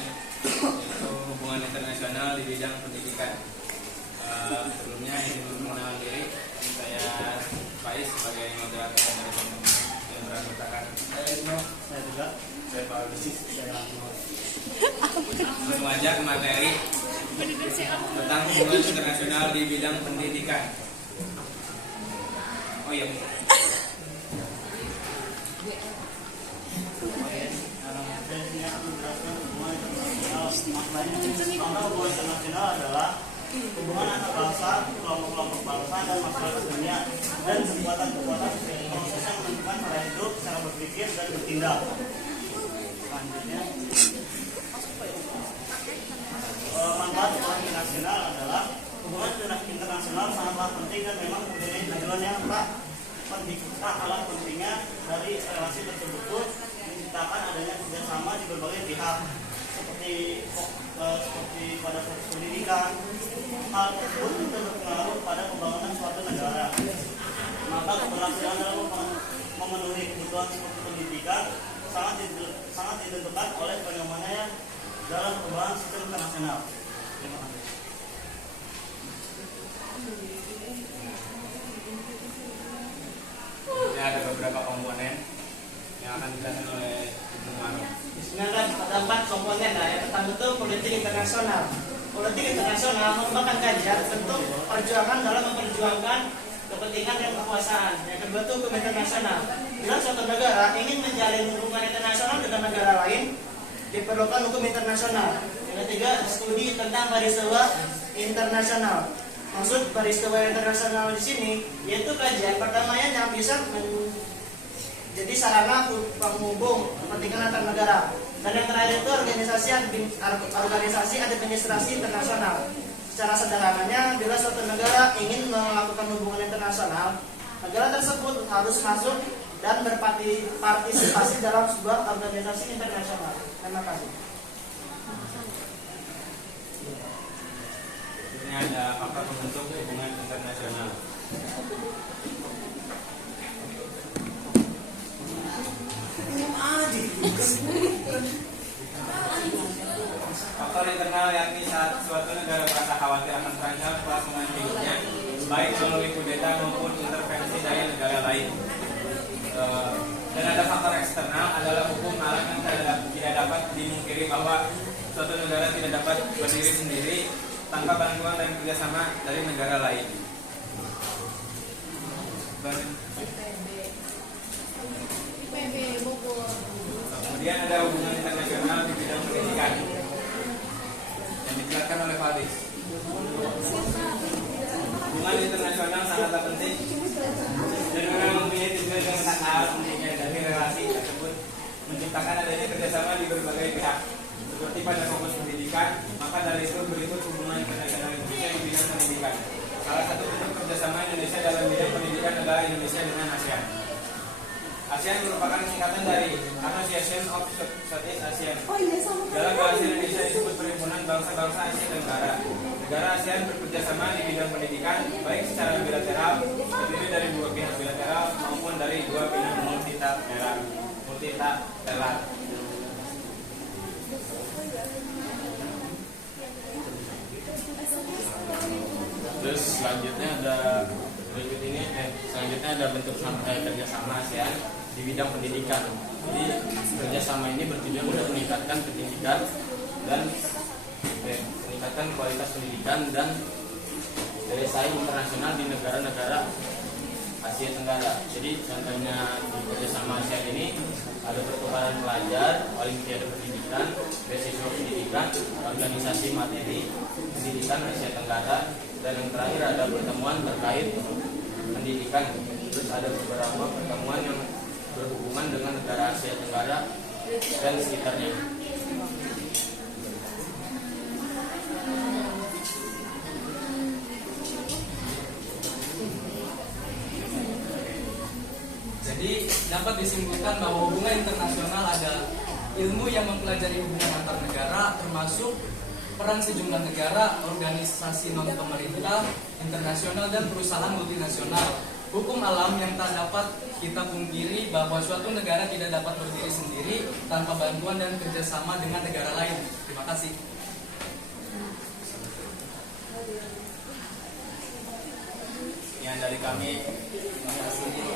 yaitu hubungan internasional di bidang pendidikan. Sebelumnya ingin memperkenalkan diri, saya Faiz sebagai moderator dari teman-teman yang beranggotakan. Saya juga. Saya Pak Aldi. Langsung aja ke materi tentang hubungan internasional di bidang pendidikan. Oh iya. Makna hubungan internasional adalah hubungan antar bangsa, kelompok-kelompok bangsa dan masyarakat dunia, dan kekuatan-kekuatan proses yang menentukan cara hidup, cara berpikir dan bertindak. Selanjutnya, manfaat hubungan internasional adalah hubungan internasional sangatlah penting dan memang mempunyai tujuan yang tak kalah pentingnya dari relasi tersebut menciptakan adanya kerjasama di berbagai pihak seperti pada fokus pendidikan. Hal tersebut tentu berpengaruh pada pembangunan suatu negara. Maka keberhasilan dalam memenuhi kebutuhan seperti pendidikan sangat ditentukan oleh bagaimana dalam perubahan sistem internasional. Terima kasih. Ini ada beberapa komponen yang akan dijelaskan oleh Ibu Maro. Sebenarnya ada 4 komponen. Yang pertama itu politik internasional. Politik internasional merupakan kajian bentuk perjuangan dalam memperjuangkan kepentingan dan kekuasaan. Yang kedua itu hukum internasional. Bila suatu negara ingin menjalin hubungan internasional dengan negara lain, diperlukan hukum internasional. Yang ketiga, studi tentang peristiwa internasional. Maksud peristiwa internasional di sini yaitu kajian pertamanya yang bisa jadi sarana penghubung kepentingan antar negara. Dan yang terakhir itu organisasi administrasi internasional. Secara sederhananya, bila suatu negara ingin melakukan hubungan internasional, negara tersebut harus masuk dan berpartisipasi dalam sebuah organisasi internasional. Terima kasih. Ini ada faktor pembentuk hubungan internasional. Faktor internal yakni saat suatu negara merasa khawatir akan terancam kelangsungan hidupnya, baik melalui kudeta maupun intervensi dari negara lain. Dan ada faktor eksternal adalah hukum alam yang tidak dapat dimungkiri bahwa suatu negara tidak dapat berdiri sendiri tanpa bantuan dan kerjasama dari negara lain. Kemudian ada hubungan internasional di bidang pendidikan yang dijelaskan oleh Fadis. Hubungan internasional sangatlah penting dan memang mempunyai tujuan yang sangat hal pentingnya dari relasi tersebut menciptakan adanya kerjasama di berbagai pihak. Seperti pada fokus pendidikan, maka dari itu berikut hubungan internasional Indonesia di bidang pendidikan. Salah satu bentuk kerjasama Indonesia dalam bidang pendidikan adalah Indonesia dengan ASEAN. ASEAN merupakan singkatan dari Association of Southeast Asian. Dalam bahasa Indonesia disebut Perhimpunan Bangsa-Bangsa Asia Tenggara. Negara ASEAN bekerjasama di bidang pendidikan, baik secara bilateral, terdiri dari 2 pihak bilateral maupun dari 2 pihak multilateral. Terus selanjutnya ada bentuk kerjasama ASEAN di bidang pendidikan. Jadi kerjasama ini bertujuan untuk meningkatkan pendidikan dan meningkatkan kualitas pendidikan dan daya saing internasional di negara-negara Asia Tenggara. Jadi contohnya di kerjasama ASEAN ini ada pertukaran pelajar, olimpiade pendidikan, beasiswa pendidikan, organisasi materi pendidikan Asia Tenggara, dan yang terakhir ada pertemuan terkait pendidikan. Terus ada beberapa pertemuan yang berhubungan dengan negara Asia Tenggara dan sekitarnya. Jadi dapat disimpulkan bahwa hubungan internasional adalah ilmu yang mempelajari hubungan antar negara, termasuk peran sejumlah negara, organisasi non-pemerintah, internasional, dan perusahaan multinasional hukum alam yang tak dapat kita pungkiri bahwa suatu negara tidak dapat berdiri sendiri tanpa bantuan dan kerjasama dengan negara lain. Terima kasih. Yang dari kami, terima kasih.